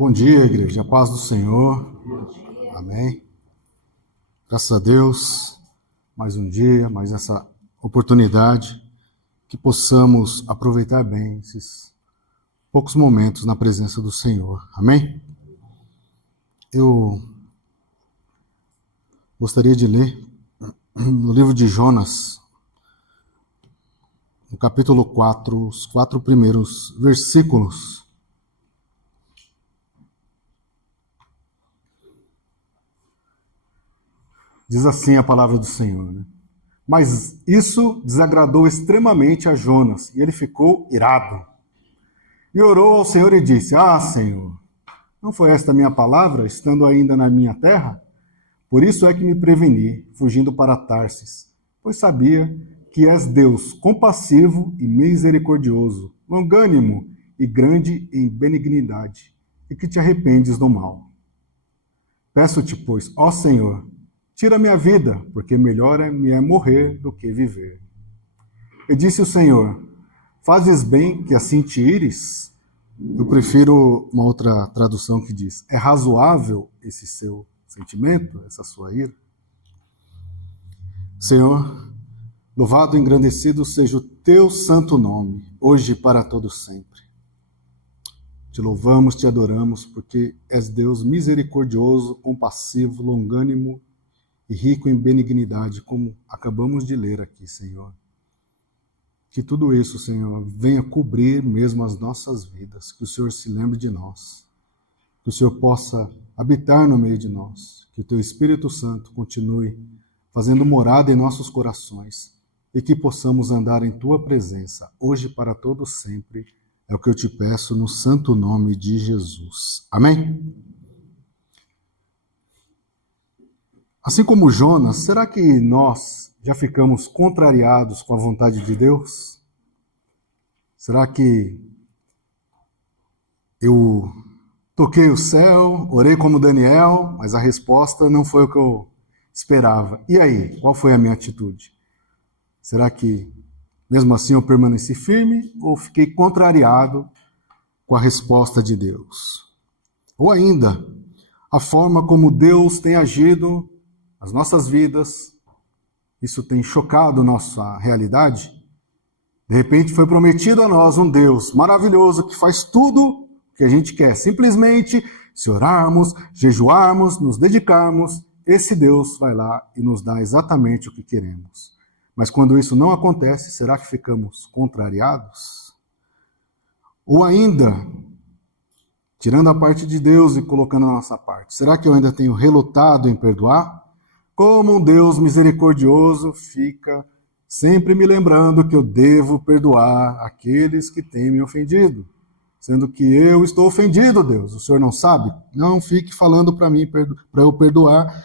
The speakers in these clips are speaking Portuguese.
Bom dia, igreja. A paz do Senhor. Amém. Graças a Deus, mais um dia, mais essa oportunidade, que possamos aproveitar bem esses poucos momentos na presença do Senhor. Amém? Eu gostaria de ler no livro de Jonas, no capítulo 4, os 4 primeiros versículos. Diz assim a palavra do Senhor, né? Mas isso desagradou extremamente a Jonas, e ele ficou irado. E orou ao Senhor e disse: Senhor, não foi esta minha palavra, estando ainda na minha terra? Por isso é que me preveni, fugindo para Tarsis, pois sabia que és Deus compassivo e misericordioso, longânimo e grande em benignidade, e que te arrependes do mal. Peço-te, pois, ó Senhor, tira minha vida, porque melhor me é morrer do que viver. E disse o Senhor: fazes bem que assim te ires? Eu prefiro uma outra tradução que diz: é razoável esse seu sentimento, essa sua ira? Senhor, louvado e engrandecido seja o teu santo nome, hoje e para todo sempre. Te louvamos, te adoramos, porque és Deus misericordioso, compassivo, longânimo e rico em benignidade, como acabamos de ler aqui, Senhor. Que tudo isso, Senhor, venha cobrir mesmo as nossas vidas, que o Senhor se lembre de nós, que o Senhor possa habitar no meio de nós, que o teu Espírito Santo continue fazendo morada em nossos corações e que possamos andar em tua presença, hoje e para todo sempre. É o que eu te peço no santo nome de Jesus. Amém? Assim como Jonas, será que nós já ficamos contrariados com a vontade de Deus? Será que eu toquei o céu, orei como Daniel, mas a resposta não foi o que eu esperava? E aí, qual foi a minha atitude? Será que mesmo assim eu permaneci firme ou fiquei contrariado com a resposta de Deus? Ou ainda, a forma como Deus tem agido nas nossas vidas, isso tem chocado nossa realidade? De repente foi prometido a nós um Deus maravilhoso que faz tudo o que a gente quer. Simplesmente, se orarmos, jejuarmos, nos dedicarmos, esse Deus vai lá e nos dá exatamente o que queremos. Mas quando isso não acontece, será que ficamos contrariados? Ou ainda, tirando a parte de Deus e colocando a nossa parte, será que eu ainda tenho relutado em perdoar? Como um Deus misericordioso fica sempre me lembrando que eu devo perdoar aqueles que têm me ofendido, sendo que eu estou ofendido, Deus. O Senhor não sabe? Não fique falando para mim para eu perdoar.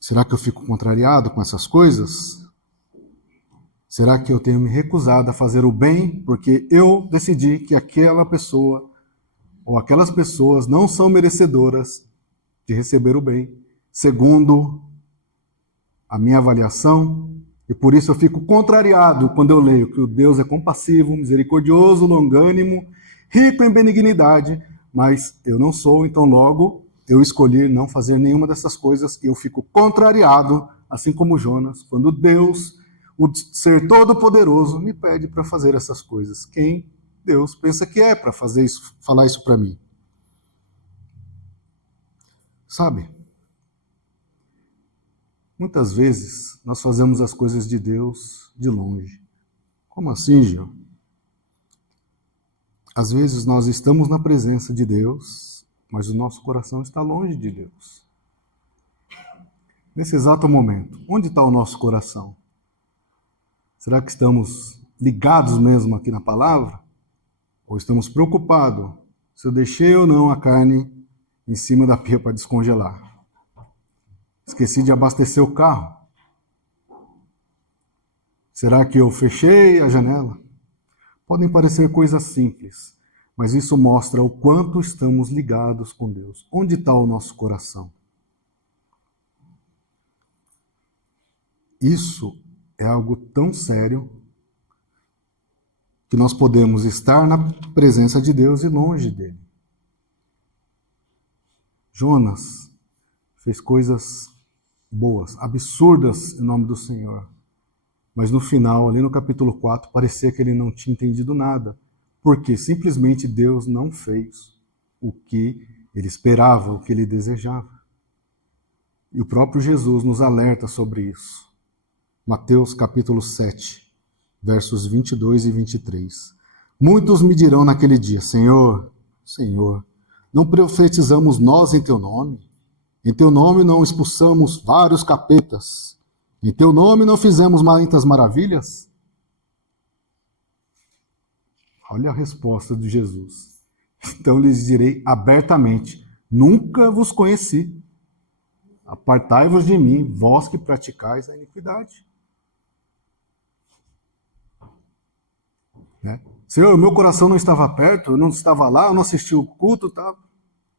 Será que eu fico contrariado com essas coisas? Será que eu tenho me recusado a fazer o bem porque eu decidi que aquela pessoa ou aquelas pessoas não são merecedoras de receber o bem, segundo a minha avaliação, e por isso eu fico contrariado quando eu leio que o Deus é compassivo, misericordioso, longânimo, rico em benignidade, mas eu não sou, então logo eu escolhi não fazer nenhuma dessas coisas e eu fico contrariado, assim como Jonas, quando Deus, o ser todo-poderoso, me pede para fazer essas coisas. Quem Deus pensa que é para fazer isso, falar isso para mim? Sabe? Muitas vezes nós fazemos as coisas de Deus de longe. Como assim, Gil? Às vezes nós estamos na presença de Deus, mas o nosso coração está longe de Deus. Nesse exato momento, onde está o nosso coração? Será que estamos ligados mesmo aqui na palavra? Ou estamos preocupados se eu deixei ou não a carne em cima da pia para descongelar? Esqueci de abastecer o carro? Será que eu fechei a janela? Podem parecer coisas simples, mas isso mostra o quanto estamos ligados com Deus. Onde está o nosso coração? Isso é algo tão sério que nós podemos estar na presença de Deus e longe dele. Jonas fez coisas boas, absurdas em nome do Senhor. Mas no final, ali no capítulo 4, parecia que ele não tinha entendido nada, porque simplesmente Deus não fez o que ele esperava, o que ele desejava. E o próprio Jesus nos alerta sobre isso. Mateus capítulo 7, versos 22 e 23. Muitos me dirão naquele dia: Senhor, Senhor, não profetizamos nós em teu nome? Em teu nome não expulsamos vários capetas? Em teu nome não fizemos muitas maravilhas? Olha a resposta de Jesus. Então lhes direi abertamente: nunca vos conheci. Apartai-vos de mim, vós que praticais a iniquidade. Né? Senhor, meu coração não estava perto, eu não estava lá, eu não assisti o culto, tá?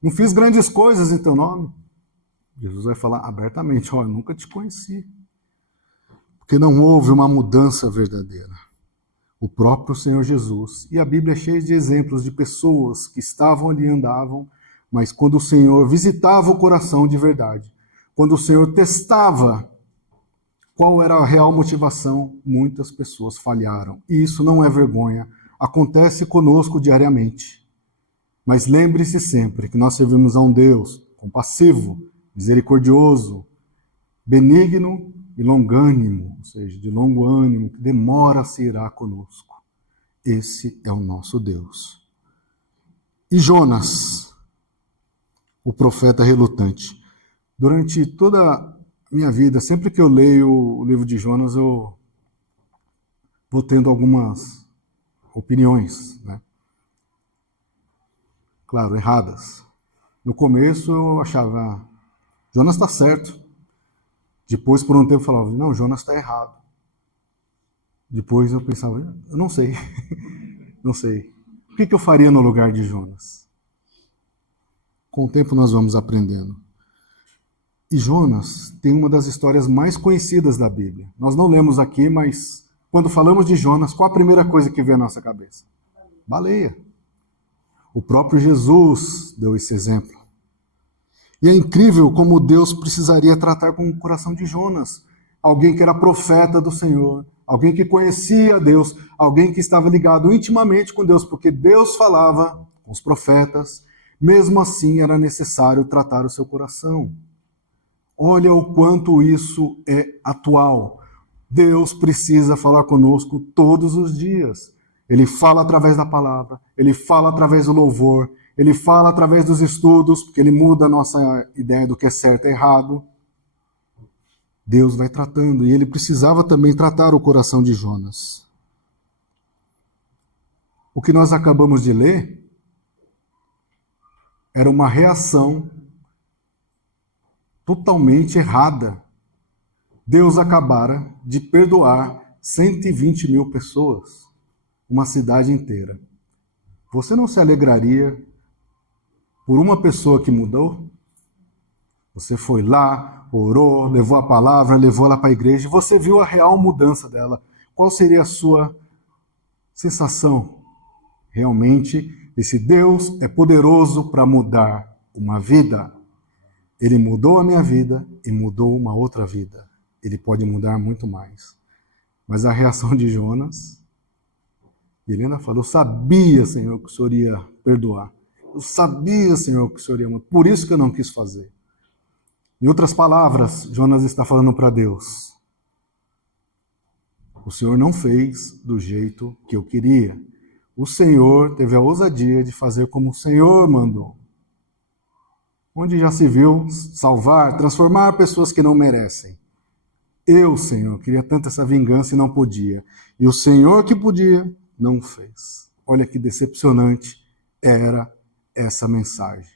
Não fiz grandes coisas em teu nome. Jesus vai falar abertamente: ó, eu nunca te conheci. Porque não houve uma mudança verdadeira. O próprio Senhor Jesus. E a Bíblia é cheia de exemplos de pessoas que estavam ali, andavam, mas quando o Senhor visitava o coração de verdade, quando o Senhor testava qual era a real motivação, muitas pessoas falharam. E isso não é vergonha. Acontece conosco diariamente. Mas lembre-se sempre que nós servimos a um Deus compassivo, misericordioso, benigno e longânimo, ou seja, de longo ânimo, que demora a se irar conosco. Esse é o nosso Deus. E Jonas, o profeta relutante. Durante toda a minha vida, sempre que eu leio o livro de Jonas, eu vou tendo algumas opiniões, né? Claro, erradas. No começo eu achava, Jonas está certo. Depois, por um tempo, eu falava, não, Jonas está errado. Depois eu pensava, eu não sei, não sei. O que eu faria no lugar de Jonas? Com o tempo nós vamos aprendendo. E Jonas tem uma das histórias mais conhecidas da Bíblia. Nós não lemos aqui, mas quando falamos de Jonas, qual a primeira coisa que vem à nossa cabeça? Baleia. O próprio Jesus deu esse exemplo. E é incrível como Deus precisaria tratar com o coração de Jonas. Alguém que era profeta do Senhor, alguém que conhecia Deus, alguém que estava ligado intimamente com Deus, porque Deus falava com os profetas, mesmo assim era necessário tratar o seu coração. Olha o quanto isso é atual. Deus precisa falar conosco todos os dias. Ele fala através da palavra, ele fala através do louvor, ele fala através dos estudos, porque ele muda a nossa ideia do que é certo e errado. Deus vai tratando, e ele precisava também tratar o coração de Jonas. O que nós acabamos de ler era uma reação totalmente errada. Deus acabara de perdoar 120 mil pessoas, uma cidade inteira. Você não se alegraria por uma pessoa que mudou? Você foi lá, orou, levou a palavra, levou ela para a igreja, e você viu a real mudança dela. Qual seria a sua sensação? Realmente, esse Deus é poderoso para mudar uma vida. Ele mudou a minha vida e mudou uma outra vida. Ele pode mudar muito mais. Mas a reação de Jonas, ele ainda falou, eu sabia, Senhor, que o Senhor ia perdoar. Eu sabia, Senhor, que o Senhor ia mudar. Por isso que eu não quis fazer. Em outras palavras, Jonas está falando para Deus, o Senhor não fez do jeito que eu queria. O Senhor teve a ousadia de fazer como o Senhor mandou. Onde já se viu salvar, transformar pessoas que não merecem. Eu, Senhor, queria tanto essa vingança e não podia. E o Senhor que podia, não fez. Olha que decepcionante era essa mensagem.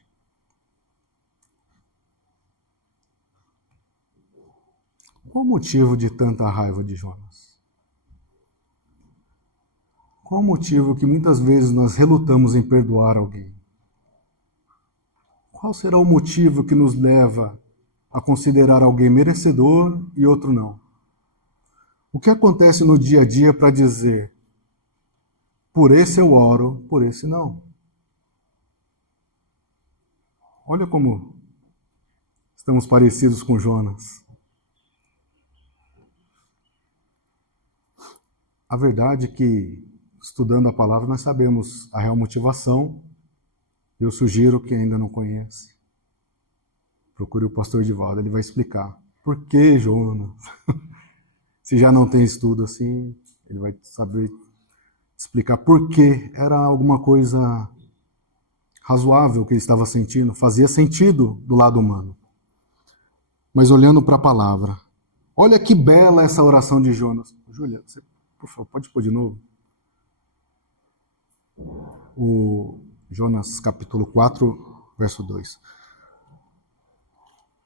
Qual o motivo de tanta raiva de Jonas? Qual o motivo que muitas vezes nós relutamos em perdoar alguém? Qual será o motivo que nos leva a considerar alguém merecedor e outro não? O que acontece no dia a dia para dizer, por esse eu oro, por esse não? Olha como Estamos parecidos com Jonas. A verdade é que, estudando a palavra, nós sabemos a real motivação. Eu sugiro que ainda não conhece, procure o pastor Edivaldo, ele vai explicar. Por que Jonas? Se já não tem estudo assim, ele vai saber explicar por que. Era alguma coisa razoável que ele estava sentindo, fazia sentido do lado humano. Mas olhando para a palavra, olha que bela essa oração de Jonas. Júlia, você, por favor, pode pôr de novo? O Jonas capítulo 4, verso 2.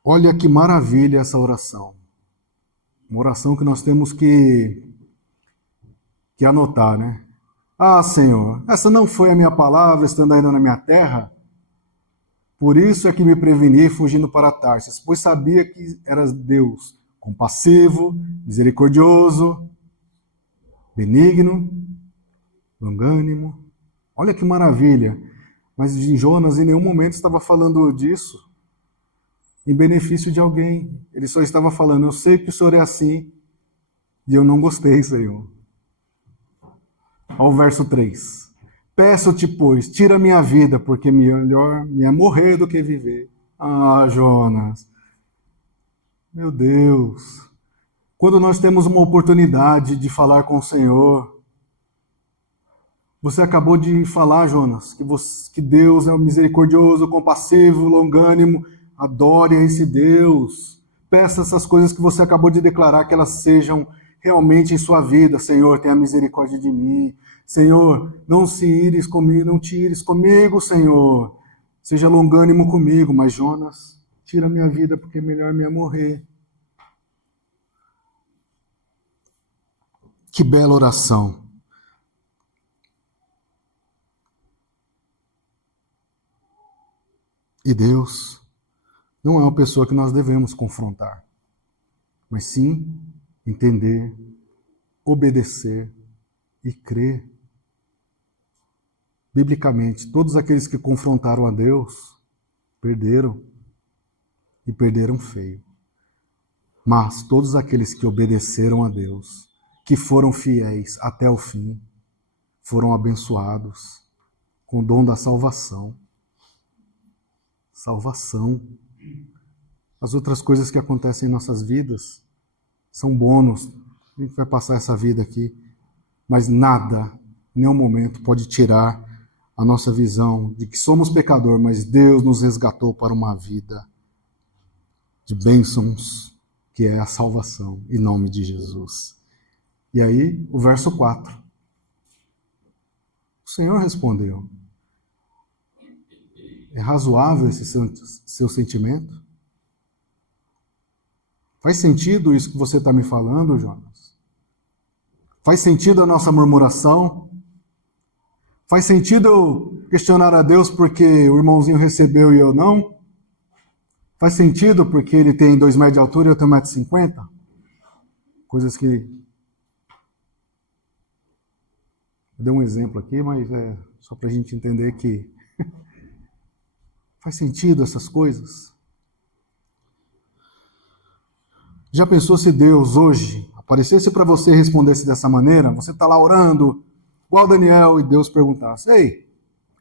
Olha que maravilha essa oração. Uma oração que nós temos que anotar, né? Ah, Senhor, essa não foi a minha palavra estando ainda na minha terra? Por isso é que me preveni fugindo para Tarsis, pois sabia que eras Deus, compassivo, misericordioso, benigno, longânimo. Olha que maravilha. Mas Jonas em nenhum momento estava falando disso em benefício de alguém. Ele só estava falando, eu sei que o Senhor é assim e eu não gostei, Senhor. Olha o verso 3. Peço-te, pois, tira minha vida, porque melhor me é morrer do que viver. Ah, Jonas. Meu Deus. Quando nós temos uma oportunidade de falar com o Senhor, você acabou de falar, Jonas, que Deus é o misericordioso, compassivo, longânimo. Adore a esse Deus. Peça essas coisas que você acabou de declarar, que elas sejam realmente em sua vida. Senhor, tenha misericórdia de mim. Senhor, não te ires comigo, Senhor. Seja longânimo comigo. Mas Jonas, tira minha vida, porque melhor me é morrer. Que bela oração. E Deus não é uma pessoa que nós devemos confrontar, mas sim entender, obedecer e crer. Biblicamente, todos aqueles que confrontaram a Deus perderam, e perderam feio. Mas todos aqueles que obedeceram a Deus, que foram fiéis até o fim, foram abençoados com o dom da salvação. Salvação. As outras coisas que acontecem em nossas vidas são bônus. A gente vai passar essa vida aqui, mas nada, em nenhum momento, pode tirar a nossa visão de que somos pecador, mas Deus nos resgatou para uma vida de bênçãos, que é a salvação, em nome de Jesus. E aí, o verso 4. O Senhor respondeu: é razoável esse seu sentimento? Faz sentido isso que você está me falando, Jonas? Faz sentido a nossa murmuração? Faz sentido eu questionar a Deus porque o irmãozinho recebeu e eu não? Faz sentido porque ele tem 2 metros de altura e eu tenho 1,50 m? Coisas que... Eu dei um exemplo aqui, mas é só para a gente entender que faz sentido essas coisas? Já pensou se Deus hoje aparecesse para você e respondesse dessa maneira? Você está lá orando, igual Daniel, e Deus perguntasse: ei,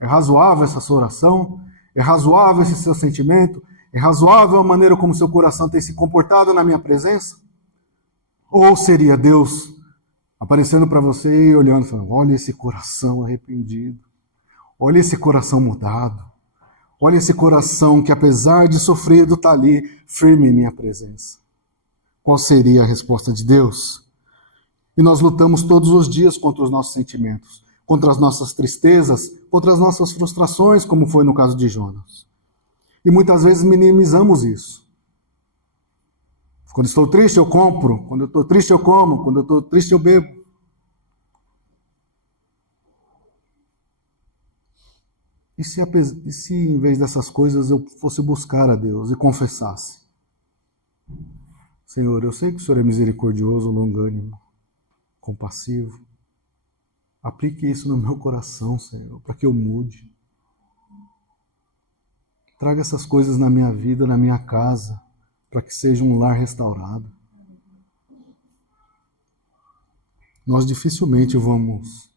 é razoável essa sua oração? É razoável esse seu sentimento? É razoável a maneira como seu coração tem se comportado na minha presença? Ou seria Deus aparecendo para você e olhando e falando: olha esse coração arrependido, olha esse coração mudado, olha esse coração que apesar de sofrido está ali firme em minha presença? Qual seria a resposta de Deus? E nós lutamos todos os dias contra os nossos sentimentos, contra as nossas tristezas, contra as nossas frustrações, como foi no caso de Jonas. E muitas vezes minimizamos isso. Quando estou triste, eu compro. Quando eu estou triste, eu como. Quando eu estou triste, eu bebo. E se em vez dessas coisas eu fosse buscar a Deus e confessasse: Senhor, eu sei que o Senhor é misericordioso, longânimo, compassivo. Aplique isso no meu coração, Senhor, para que eu mude. Traga essas coisas na minha vida, na minha casa. para que seja um lar restaurado. Nós dificilmente vamos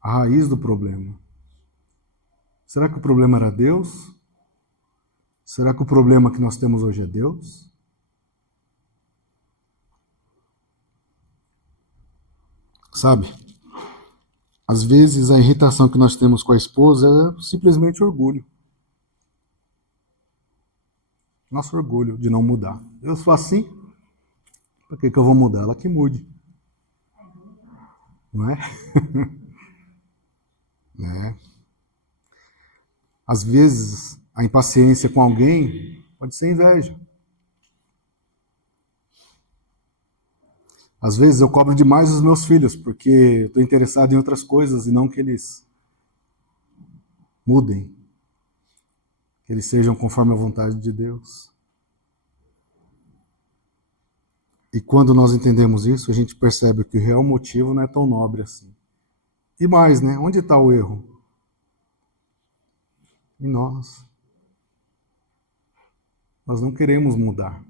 à raiz do problema. Será que o problema era Deus? Será que o problema que nós temos hoje é Deus? Sabe? Às vezes a irritação que nós temos com a esposa é simplesmente orgulho. Nosso orgulho de não mudar. Eu sou assim, por que eu vou mudar? Ela que mude. Não é? É. Às vezes a impaciência com alguém pode ser inveja. Às vezes eu cobro demais os meus filhos, porque eu estou interessado em outras coisas e não que eles mudem, que eles sejam conforme a vontade de Deus. E quando nós entendemos isso, a gente percebe que o real motivo não é tão nobre assim. E mais, né? Onde está o erro? Em nós. Nós não queremos mudar.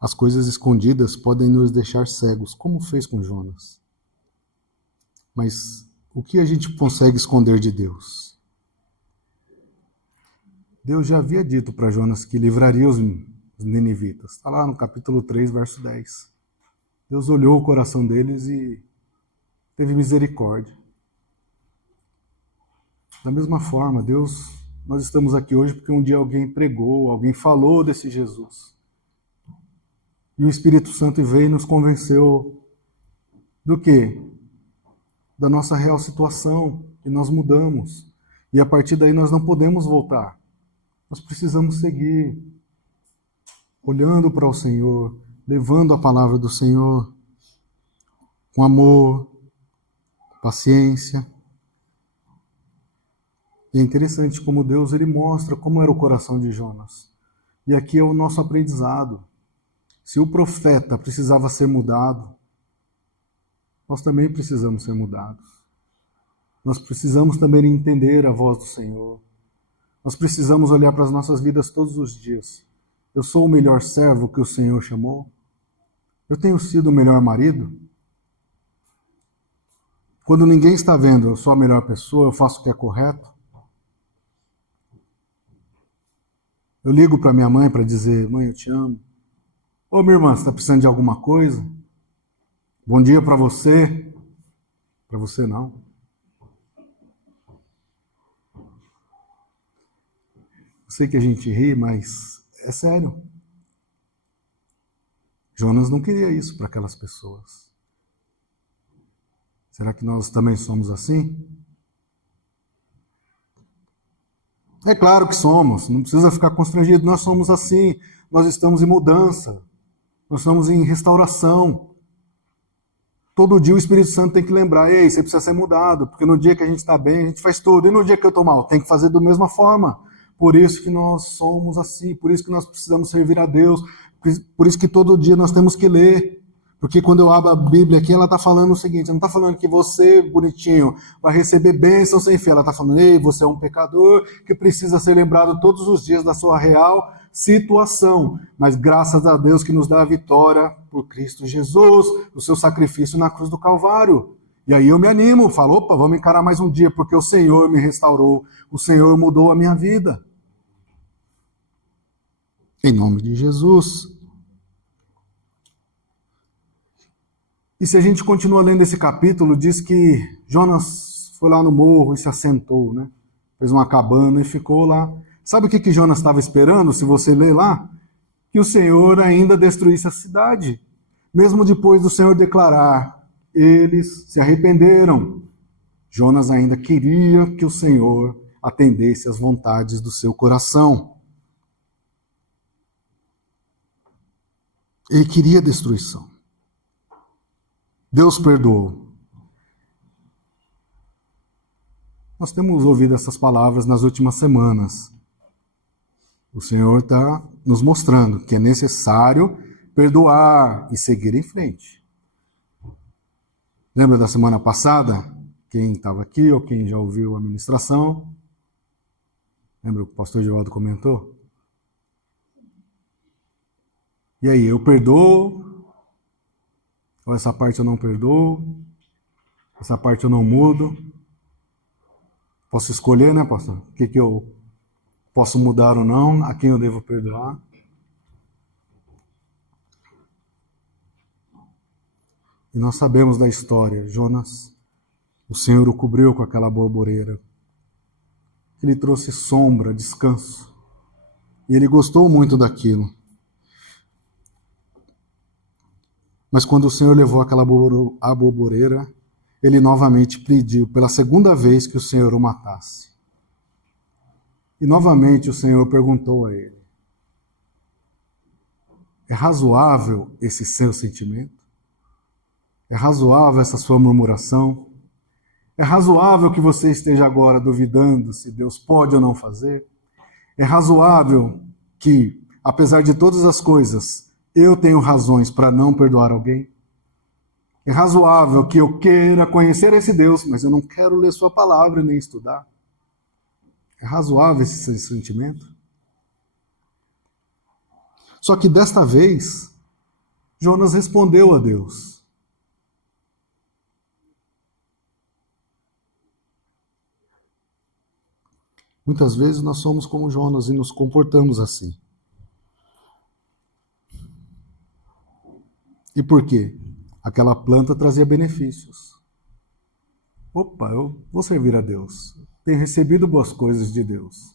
As coisas escondidas podem nos deixar cegos, como fez com Jonas. Mas o que a gente consegue esconder de Deus? Deus já havia dito para Jonas que livraria os ninivitas. Está lá no capítulo 3, verso 10. Deus olhou o coração deles e teve misericórdia. Da mesma forma, nós estamos aqui hoje porque um dia alguém pregou, alguém falou desse Jesus. E o Espírito Santo veio e nos convenceu do quê? Da nossa real situação, e nós mudamos. E a partir daí nós não podemos voltar. Nós precisamos seguir olhando para o Senhor, levando a palavra do Senhor com amor, paciência. E é interessante como Deus ele mostra como era o coração de Jonas. E aqui é o nosso aprendizado. Se o profeta precisava ser mudado, nós também precisamos ser mudados. Nós precisamos também entender a voz do Senhor. Nós precisamos olhar para as nossas vidas todos os dias. Eu sou o melhor servo que o Senhor chamou? Eu tenho sido o melhor marido? Quando ninguém está vendo, eu sou a melhor pessoa, eu faço o que é correto? Eu ligo para minha mãe para dizer, mãe, eu te amo. Ô, minha irmã, você está precisando de alguma coisa? Bom dia para você. Para você não. Eu sei que a gente ri, mas é sério. Jonas não queria isso para aquelas pessoas. Será que nós também somos assim? É claro que somos, não precisa ficar constrangido, nós somos assim, nós estamos em mudança, nós estamos em restauração. Todo dia o Espírito Santo tem que lembrar, ei, você precisa ser mudado, porque no dia que a gente está bem, a gente faz tudo, e no dia que eu estou mal, tem que fazer da mesma forma. Por isso que nós somos assim, por isso que nós precisamos servir a Deus, por isso que todo dia nós temos que ler. Porque quando eu abro a Bíblia aqui, ela está falando o seguinte, não está falando que você, bonitinho, vai receber bênção sem fé. Ela está falando, ei, você é um pecador que precisa ser lembrado todos os dias da sua real situação. Mas graças a Deus que nos dá a vitória por Cristo Jesus, o seu sacrifício na cruz do Calvário. E aí eu me animo, falo, opa, vamos encarar mais um dia, porque o Senhor me restaurou, o Senhor mudou a minha vida. Em nome de Jesus. E se a gente continua lendo esse capítulo, diz que Jonas foi lá no morro e se assentou, né? Fez uma cabana e ficou lá. Sabe o que Jonas estava esperando, se você ler lá? Que o Senhor ainda destruísse a cidade. Mesmo depois do Senhor declarar, eles se arrependeram. Jonas ainda queria que o Senhor atendesse às vontades do seu coração. Ele queria destruição. Deus perdoou. Nós temos ouvido essas palavras nas últimas semanas. O Senhor está nos mostrando que é necessário perdoar e seguir em frente. Lembra da semana passada? Quem estava aqui ou quem já ouviu a ministração? Lembra o que o pastor Givaldo comentou? E aí, eu perdoo? Ou essa parte eu não perdoo? Essa parte eu não mudo? Posso escolher, né, pastor? O que eu posso mudar ou não? A quem eu devo perdoar? E nós sabemos da história. Jonas, o Senhor o cobriu com aquela borboreira. Ele trouxe sombra, descanso. E ele gostou muito daquilo. Mas quando o Senhor levou aquela borboreira, ele novamente pediu pela segunda vez que o Senhor o matasse. E novamente o Senhor perguntou a ele: é razoável esse seu sentimento? É razoável essa sua murmuração? É razoável que você esteja agora duvidando se Deus pode ou não fazer? É razoável que, apesar de todas as coisas, eu tenho razões para não perdoar alguém? É razoável que eu queira conhecer esse Deus, mas eu não quero ler sua palavra nem estudar? É razoável esse sentimento? Só que desta vez, Jonas respondeu a Deus. Muitas vezes nós somos como Jonas e nos comportamos assim. E por quê? Aquela planta trazia benefícios. Opa, eu vou servir a Deus. Tenho recebido boas coisas de Deus.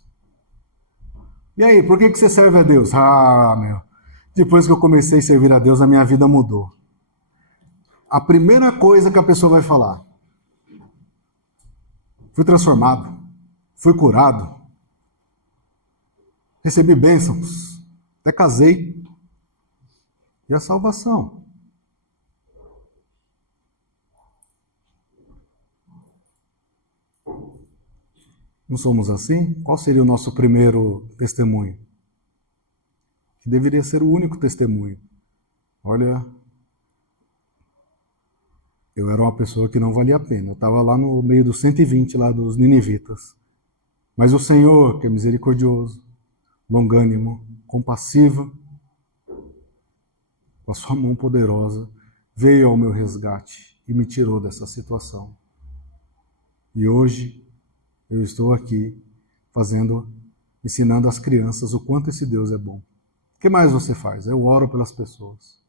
E aí, por que você serve a Deus? Ah, meu, depois que eu comecei a servir a Deus, a minha vida mudou. A primeira coisa que a pessoa vai falar: fui transformado, fui curado, recebi bênçãos, até casei. E a salvação? Não somos assim? Qual seria o nosso primeiro testemunho? Que deveria ser o único testemunho. Olha, eu era uma pessoa que não valia a pena. Eu estava lá no meio dos 120 lá dos ninivitas. Mas o Senhor, que é misericordioso, longânimo, compassivo, com a sua mão poderosa, veio ao meu resgate e me tirou dessa situação. E hoje eu estou aqui ensinando às crianças o quanto esse Deus é bom. O que mais você faz? Eu oro pelas pessoas.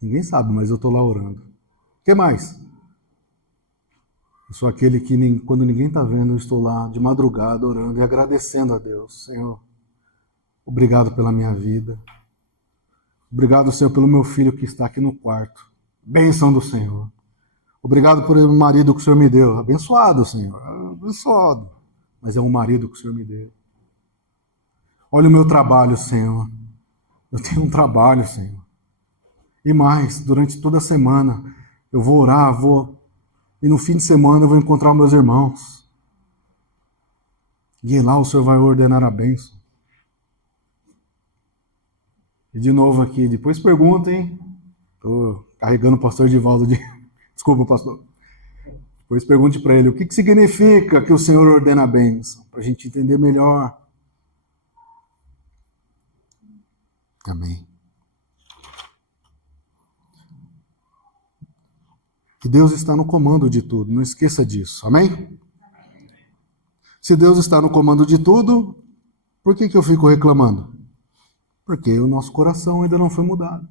Ninguém sabe, mas eu estou lá orando. O que mais? Eu sou aquele que, quando ninguém está vendo, eu estou lá de madrugada orando e agradecendo a Deus. Senhor, obrigado pela minha vida. Obrigado, Senhor, pelo meu filho que está aqui no quarto. Bênção do Senhor. Obrigado por o marido que o Senhor me deu. Abençoado, Senhor. Abençoado. Mas é um marido que o Senhor me deu. Olha o meu trabalho, Senhor. Eu tenho um trabalho, Senhor. E mais, durante toda a semana, eu vou orar, e no fim de semana eu vou encontrar meus irmãos. E lá o Senhor vai ordenar a bênção. E de novo aqui, depois perguntem. Estou carregando o pastor Givaldo de... Desculpa, pastor. Depois pergunte para ele o que significa que o Senhor ordena a bênção, para a gente entender melhor. Amém. Que Deus está no comando de tudo, não esqueça disso. Amém? Se Deus está no comando de tudo, por que eu fico reclamando? Porque o nosso coração ainda não foi mudado.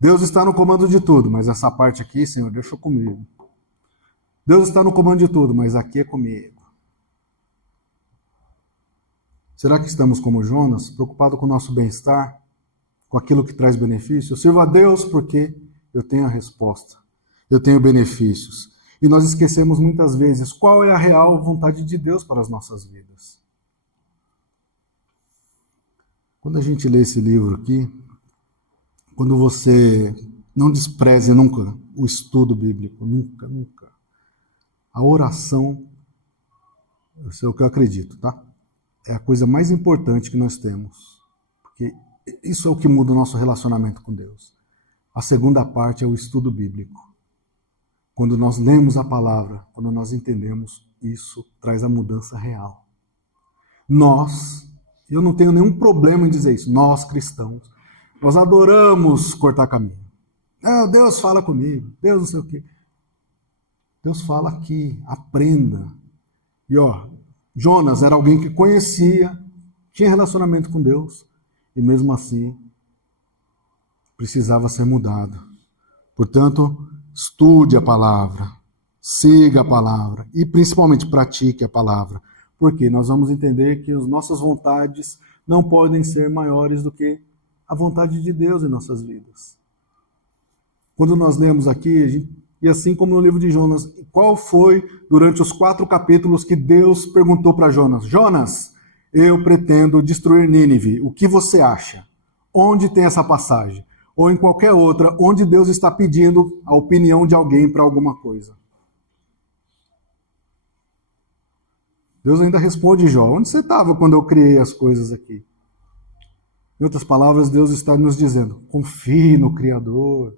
Deus está no comando de tudo, mas essa parte aqui, Senhor, deixa comigo. Deus está no comando de tudo, mas aqui é comigo. Será que estamos como Jonas, preocupados com o nosso bem-estar, com aquilo que traz benefício? Eu sirvo a Deus porque eu tenho a resposta, eu tenho benefícios. E nós esquecemos muitas vezes qual é a real vontade de Deus para as nossas vidas. Quando a gente lê esse livro aqui, quando você não despreze nunca o estudo bíblico, nunca, nunca. A oração, isso é o que eu acredito, tá? É a coisa mais importante que nós temos. Porque isso é o que muda o nosso relacionamento com Deus. A segunda parte é o estudo bíblico. Quando nós lemos a palavra, quando nós entendemos, isso traz a mudança real. Nós, eu não tenho nenhum problema em dizer isso, nós cristãos, nós adoramos cortar caminho. Deus fala comigo, Deus não sei o quê. Deus fala aqui, aprenda. E Jonas era alguém que conhecia, tinha relacionamento com Deus, e mesmo assim precisava ser mudado. Portanto, estude a palavra, siga a palavra e principalmente pratique a palavra, porque nós vamos entender que as nossas vontades não podem ser maiores do que a vontade de Deus em nossas vidas. Quando nós lemos aqui, e assim como no livro de Jonas, qual foi, durante os 4 capítulos, que Deus perguntou para Jonas: Jonas, eu pretendo destruir Nínive, o que você acha? Onde tem essa passagem? Ou em qualquer outra, onde Deus está pedindo a opinião de alguém para alguma coisa. Deus ainda responde, Jó, onde você estava quando eu criei as coisas aqui? Em outras palavras, Deus está nos dizendo, confie no Criador,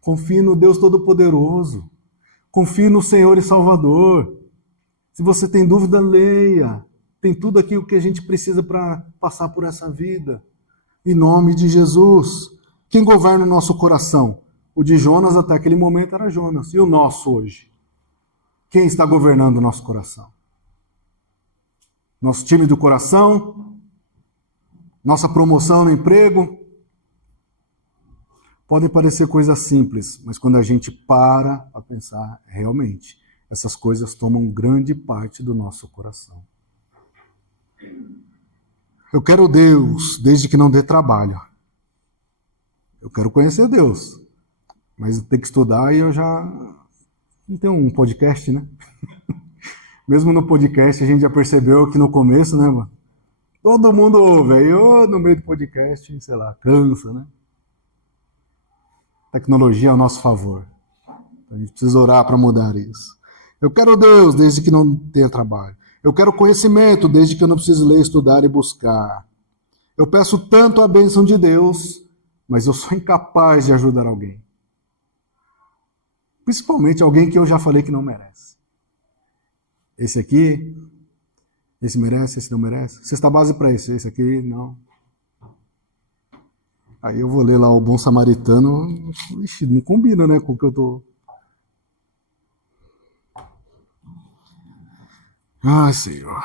confie no Deus Todo-Poderoso, confie no Senhor e Salvador. Se você tem dúvida, leia. Tem tudo aqui o que a gente precisa para passar por essa vida. Em nome de Jesus. Quem governa o nosso coração? O de Jonas até aquele momento era Jonas. E o nosso hoje? Quem está governando o nosso coração? Nosso time do coração? Nossa promoção no emprego? Podem parecer coisas simples, mas quando a gente para pensar, realmente, essas coisas tomam grande parte do nosso coração. Eu quero Deus, desde que não dê trabalho. Eu quero conhecer Deus, mas tem que estudar e eu já... Não tem um podcast, né? Mesmo no podcast a gente já percebeu que no começo, né, mano? Todo mundo ouve, aí no meio do podcast, sei lá, cansa, né? Tecnologia ao nosso favor. A gente precisa orar para mudar isso. Eu quero Deus, desde que não tenha trabalho. Eu quero conhecimento, desde que eu não preciso ler, estudar e buscar. Eu peço tanto a bênção de Deus, mas eu sou incapaz de ajudar alguém. Principalmente alguém que eu já falei que não merece. Esse aqui, esse merece, esse não merece. Cesta base para esse aqui não. Aí eu vou ler lá o Bom Samaritano, ixi, não combina, né, com o que eu tô... Ai, Senhor.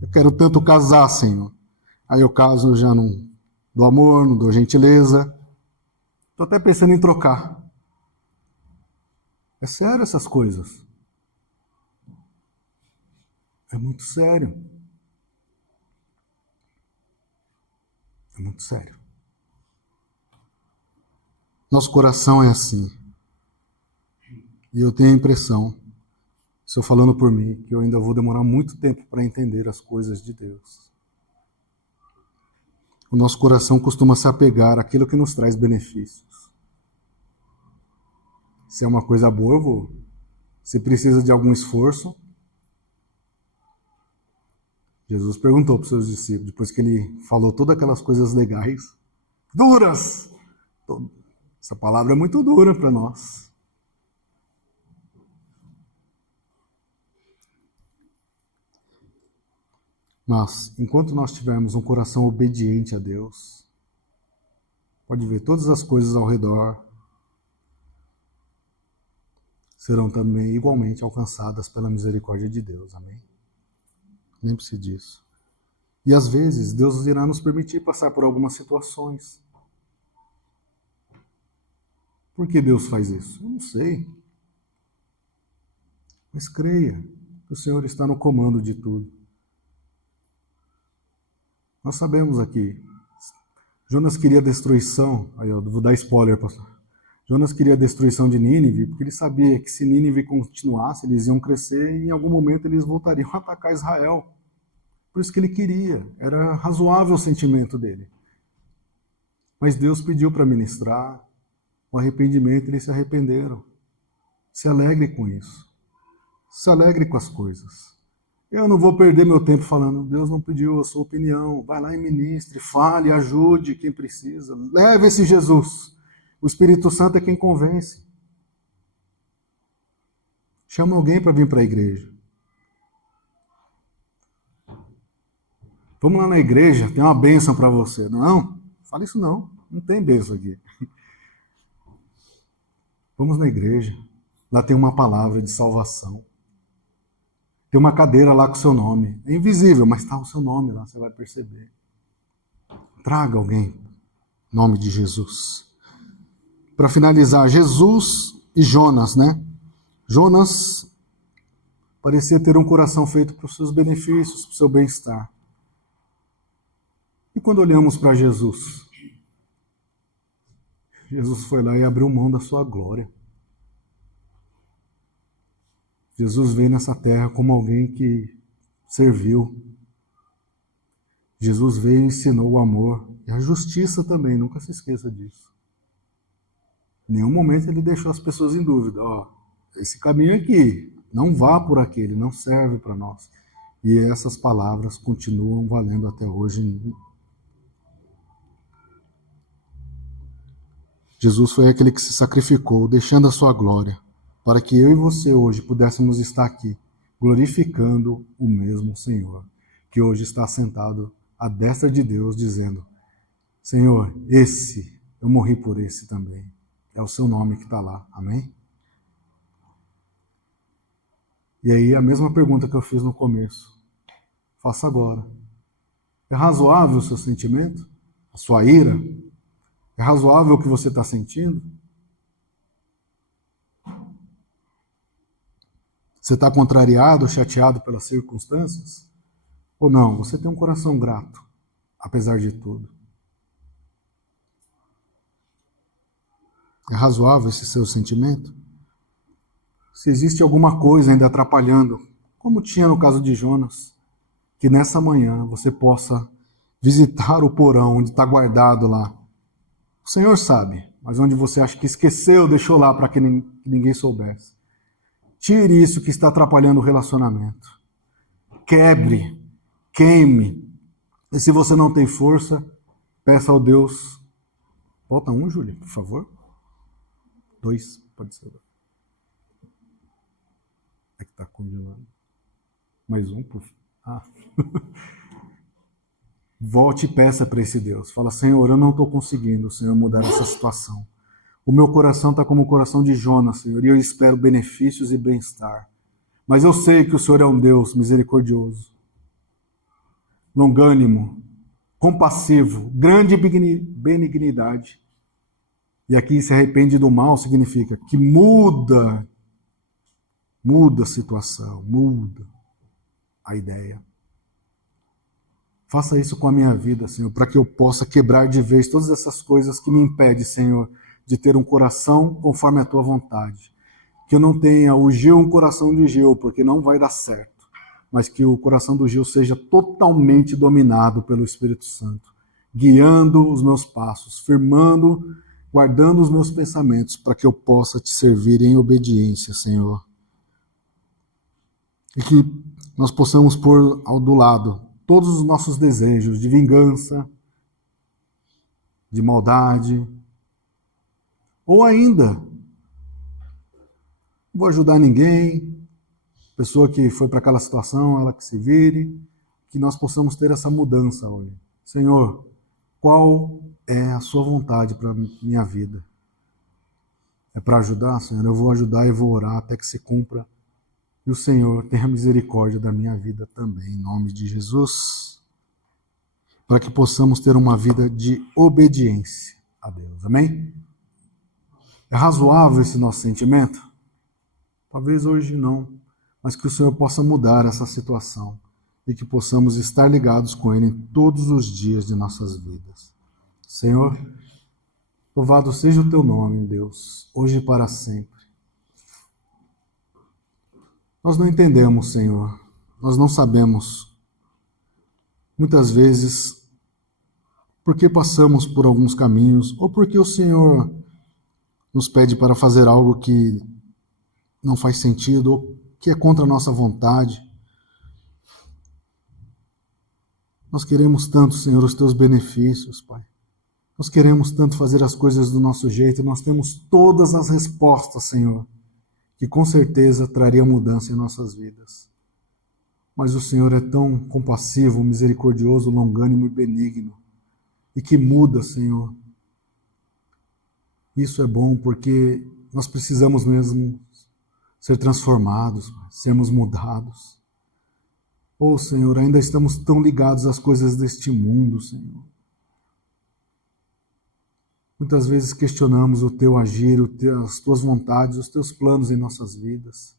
Eu quero tanto casar, Senhor. Aí eu caso, já não dou amor, não dou gentileza. Tô até pensando em trocar. É sério essas coisas. É muito sério. É muito sério. Nosso coração é assim. E eu tenho a impressão, se eu falando por mim, que eu ainda vou demorar muito tempo para entender as coisas de Deus. O nosso coração costuma se apegar àquilo que nos traz benefícios. Se é uma coisa boa, eu vou. Se precisa de algum esforço, Jesus perguntou para os seus discípulos, depois que ele falou todas aquelas coisas legais, duras. Essa palavra é muito dura para nós. Mas, enquanto nós tivermos um coração obediente a Deus, pode ver, todas as coisas ao redor serão também igualmente alcançadas pela misericórdia de Deus. Amém? Lembre-se disso. E às vezes, Deus irá nos permitir passar por algumas situações. Por que Deus faz isso? Eu não sei. Mas creia que o Senhor está no comando de tudo. Nós sabemos aqui, Jonas queria a destruição, aí eu vou dar spoiler, pastor. Jonas queria a destruição de Nínive, porque ele sabia que se Nínive continuasse, eles iam crescer e em algum momento eles voltariam a atacar Israel. Por isso que ele queria, era razoável o sentimento dele. Mas Deus pediu para ministrar o arrependimento e eles se arrependeram. Se alegre com isso. Se alegre com as coisas. Eu não vou perder meu tempo falando, Deus não pediu a sua opinião. Vai lá e ministre, fale, ajude quem precisa. Leve esse Jesus. O Espírito Santo é quem convence. Chama alguém para vir para a igreja. Vamos lá na igreja, tem uma bênção para você. Não, fala isso não. Não tem bênção aqui. Vamos na igreja. Lá tem uma palavra de salvação. Tem uma cadeira lá com o seu nome. É invisível, mas está o seu nome lá, você vai perceber. Traga alguém. Em nome de Jesus. Para finalizar, Jesus e Jonas, né? Jonas parecia ter um coração feito para os seus benefícios, para o seu bem-estar. E quando olhamos para Jesus, Jesus foi lá e abriu mão da sua glória. Jesus veio nessa terra como alguém que serviu. Jesus veio e ensinou o amor e a justiça também, nunca se esqueça disso. Em nenhum momento ele deixou as pessoas em dúvida. Ó, esse caminho aqui, não vá por aquele, não serve para nós. E essas palavras continuam valendo até hoje. Jesus foi aquele que se sacrificou, deixando a sua glória, para que eu e você hoje pudéssemos estar aqui, glorificando o mesmo Senhor, que hoje está sentado à destra de Deus, dizendo: Senhor, eu morri por esse também. É o seu nome que está lá, amém? E aí a mesma pergunta que eu fiz no começo, faça agora. É razoável o seu sentimento? A sua ira? É razoável o que você está sentindo? Você está contrariado, chateado pelas circunstâncias? Ou não? Você tem um coração grato, apesar de tudo. É razoável esse seu sentimento? Se existe alguma coisa ainda atrapalhando, como tinha no caso de Jonas, que nessa manhã você possa visitar o porão onde está guardado lá. O Senhor sabe, mas onde você acha que esqueceu, deixou lá para que ninguém soubesse. Tire isso que está atrapalhando o relacionamento. Quebre, queime. E se você não tem força, peça ao Deus. Volta um, Júlia, por favor. 2, pode ser. É que está congelando. Mais um, por favor. Ah. Volte e peça para esse Deus. Fala: Senhor, eu não estou conseguindo, Senhor, mudar essa situação. O meu coração está como o coração de Jonas, Senhor, e eu espero benefícios e bem-estar. Mas eu sei que o Senhor é um Deus misericordioso, longânimo, compassivo, grande benignidade. E aqui se arrepende do mal significa que muda a situação, muda a ideia. Faça isso com a minha vida, Senhor, para que eu possa quebrar de vez todas essas coisas que me impedem, Senhor, de ter um coração conforme a tua vontade. Que eu não tenha o Gil um coração de Gil, porque não vai dar certo. Mas que o coração do Gil seja totalmente dominado pelo Espírito Santo, guiando os meus passos, firmando, guardando os meus pensamentos, para que eu possa te servir em obediência, Senhor. E que nós possamos pôr do lado todos os nossos desejos de vingança, de maldade, ou ainda, não vou ajudar ninguém, pessoa que foi para aquela situação, ela que se vire, que nós possamos ter essa mudança hoje. Senhor, qual é a sua vontade para a minha vida? É para ajudar, Senhor? Eu vou ajudar e vou orar até que se cumpra. E o Senhor tenha misericórdia da minha vida também, em nome de Jesus, para que possamos ter uma vida de obediência a Deus. Amém? É razoável esse nosso sentimento? Talvez hoje não, mas que o Senhor possa mudar essa situação e que possamos estar ligados com Ele em todos os dias de nossas vidas. Senhor, louvado seja o Teu nome, Deus, hoje e para sempre. Nós não entendemos, Senhor, nós não sabemos, muitas vezes, por que passamos por alguns caminhos, ou porque o Senhor nos pede para fazer algo que não faz sentido, ou que é contra a nossa vontade. Nós queremos tanto, Senhor, os Teus benefícios, Pai. Nós queremos tanto fazer as coisas do nosso jeito, nós temos todas as respostas, Senhor, que com certeza traria mudança em nossas vidas. mas o Senhor é tão compassivo, misericordioso, longânimo e benigno, e que muda, Senhor. Isso é bom porque nós precisamos mesmo ser transformados, sermos mudados. Oh, Senhor, ainda estamos tão ligados às coisas deste mundo, Senhor. Muitas vezes questionamos o Teu agir, as Tuas vontades, os Teus planos em nossas vidas.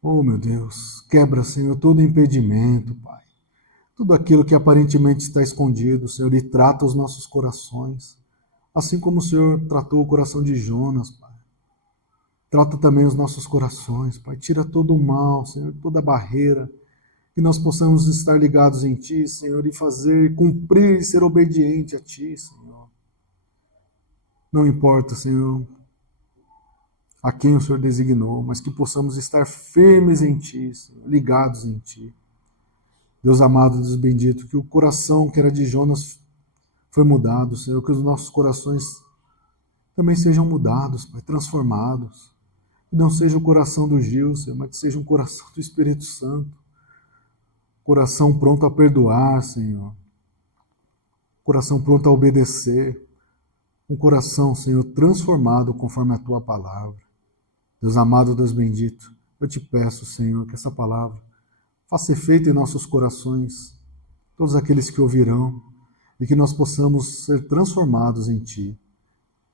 Oh, meu Deus, quebra, Senhor, todo impedimento, Pai. Tudo aquilo que aparentemente está escondido, Senhor, e trata os nossos corações. Assim como o Senhor tratou o coração de Jonas, Pai. Trata também os nossos corações, Pai. Tira todo o mal, Senhor, toda a barreira. Que nós possamos estar ligados em Ti, Senhor, e fazer, cumprir e ser obediente a Ti, Senhor. Não importa, Senhor, a quem o Senhor designou, mas que possamos estar firmes em Ti, Senhor, ligados em Ti. Deus amado, Deus bendito, que o coração que era de Jonas foi mudado, Senhor, que os nossos corações também sejam mudados, Pai, transformados. Que não seja o coração do Gil, Senhor, mas que seja um coração do Espírito Santo. Coração pronto a perdoar, Senhor. Coração pronto a obedecer. Um coração, Senhor, transformado conforme a Tua palavra. Deus amado, Deus bendito, eu te peço, Senhor, que essa palavra faça efeito em nossos corações, todos aqueles que ouvirão, e que nós possamos ser transformados em Ti.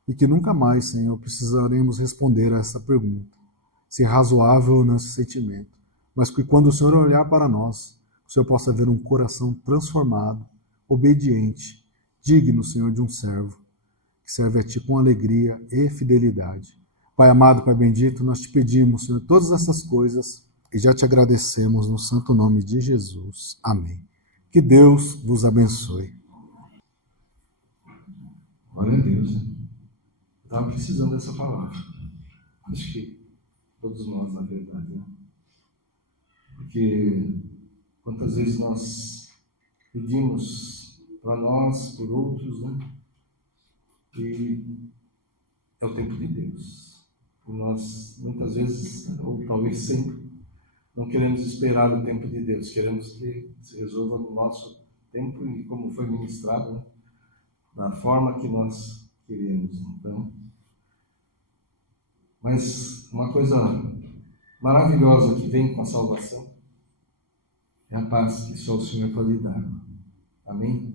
E que nunca mais, Senhor, precisaremos responder a essa pergunta, se é razoável o nosso sentimento, mas que quando o Senhor olhar para nós, o Senhor possa ver um coração transformado, obediente, digno, Senhor, de um servo, que serve a Ti com alegria e fidelidade. Pai amado, Pai bendito, nós te pedimos, Senhor, todas essas coisas e já te agradecemos no santo nome de Jesus. Amém. Que Deus vos abençoe. Glória a Deus, né? Eu estava precisando dessa palavra. Acho que todos nós, na verdade, né? Porque quantas vezes nós pedimos para nós, por outros, né? E é o tempo de Deus. E nós, muitas vezes, ou talvez sempre, não queremos esperar o tempo de Deus. Queremos que se resolva no nosso tempo e como foi ministrado, né? Da forma que nós queremos. Então, mas uma coisa maravilhosa que vem com a salvação é a paz que só o Senhor pode dar. Amém?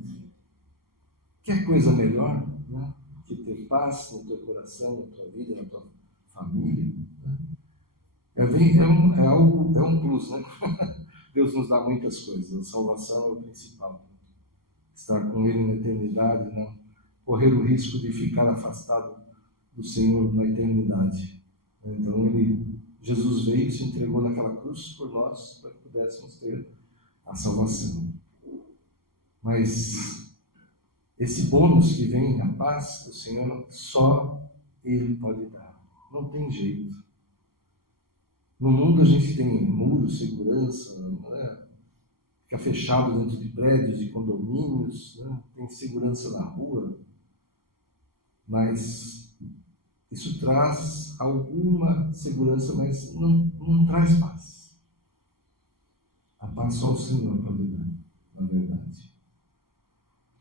Quer coisa melhor, né? Que ter paz no teu coração, na tua vida, na tua família, né? É um plus, né? Deus nos dá muitas coisas. A salvação é o principal. Estar com Ele na eternidade, não correr o risco de ficar afastado do Senhor na eternidade. Então Jesus veio e se entregou naquela cruz por nós para que pudéssemos ter a salvação. Mas esse bônus que vem, a paz do Senhor, só Ele pode dar. Não tem jeito. No mundo a gente tem muros, segurança, né? Fica fechado dentro de prédios e condomínios, né? Tem segurança na rua, mas isso traz alguma segurança, mas não traz paz. A paz só o Senhor pode dar, na verdade.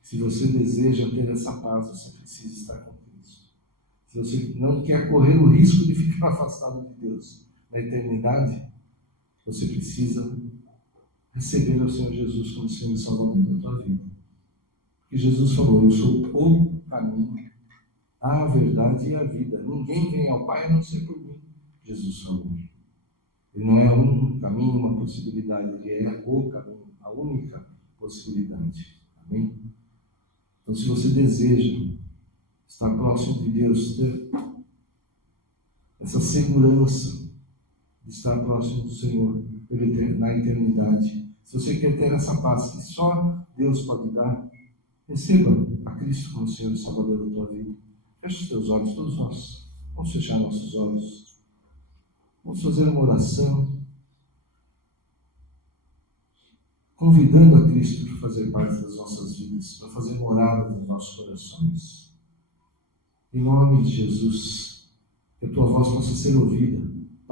Se você deseja ter essa paz, você precisa estar com Cristo. Se você não quer correr o risco de ficar afastado de Deus na eternidade, você precisa receber o Senhor Jesus como Senhor e Salvador da tua vida. Porque Jesus falou: eu sou o caminho, a verdade e a vida. Ninguém vem ao Pai a não ser por mim. Jesus falou. Ele não é um caminho, uma possibilidade, ele é o caminho, a única possibilidade. Amém? Então, se você deseja estar próximo de Deus, ter essa segurança de estar próximo do Senhor na eternidade, se você quer ter essa paz que só Deus pode dar, receba a Cristo como Senhor e Salvador da tua vida. Feche os teus olhos, todos nós. Vamos fechar nossos olhos. Vamos fazer uma oração, convidando a Cristo para fazer parte das nossas vidas, para fazer morada nos nossos corações. Em nome de Jesus, que a tua voz possa ser ouvida.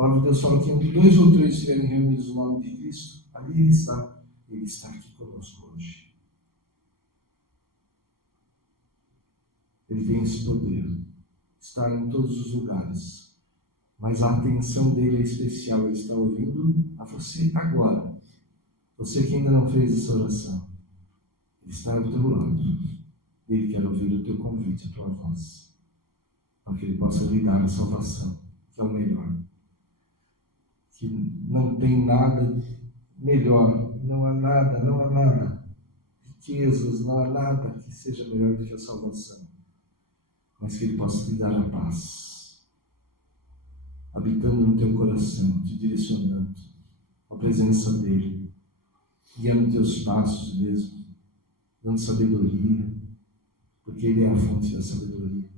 palavra de Deus fala que onde 2 ou 3 estiverem reunidos no nome de Cristo, ali Ele está. Ele está aqui conosco hoje. Ele tem esse poder. Está em todos os lugares. Mas a atenção dele é especial. Ele está ouvindo a você agora. Você que ainda não fez essa oração. Ele está ao teu lado. Ele quer ouvir o teu convite, a tua voz. Para que Ele possa lhe dar a salvação, que é o melhor. Que não tem nada melhor. Não há nada. Riquezas, não há nada que seja melhor do que a salvação. Mas que Ele possa te dar a paz. Habitando no teu coração, te direcionando. A presença dEle. Guiando teus passos mesmo. Dando sabedoria. Porque Ele é a fonte da sabedoria.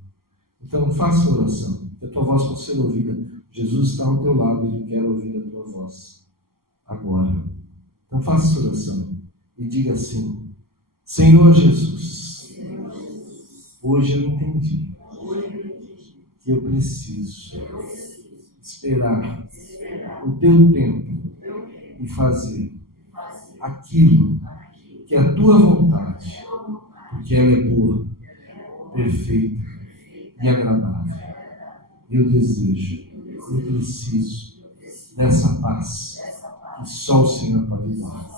Então faça a oração. Que a tua voz possa ser ouvida. Jesus está ao teu lado e Ele quer ouvir a tua voz. Agora. Então faça essa oração. E diga assim: Senhor Jesus, hoje eu entendi que eu preciso esperar o teu tempo e fazer aquilo que é a tua vontade, porque ela é boa, perfeita e agradável. Eu desejo, eu preciso dessa paz que só o Senhor pode dar.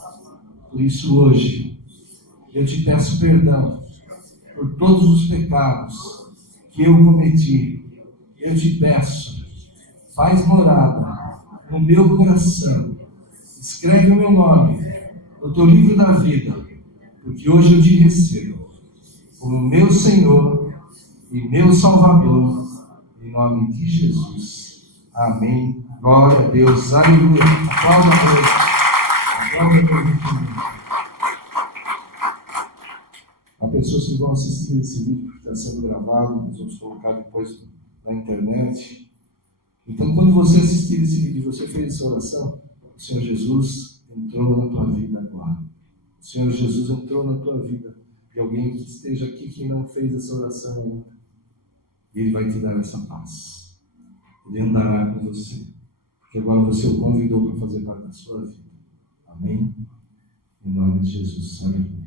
Por isso hoje eu te peço perdão por todos os pecados que eu cometi. Eu te peço, faz morada no meu coração, escreve o meu nome no teu livro da vida, porque hoje eu te recebo como meu Senhor e meu Salvador, em nome de Jesus. Amém. Glória a Deus. Aleluia. Aplauda a Deus. Aplauda a Deus. Há pessoas que vão assistir esse vídeo que está sendo gravado, nós vamos colocar depois na internet. Então, quando você assistir esse vídeo e você fez essa oração, o Senhor Jesus entrou na tua vida agora. O Senhor Jesus entrou na tua vida. E alguém que esteja aqui que não fez essa oração ainda, Ele vai te dar essa paz. Ele andará com você. Porque agora você o convidou para fazer parte da sua vida. Amém? Em nome de Jesus. Amém.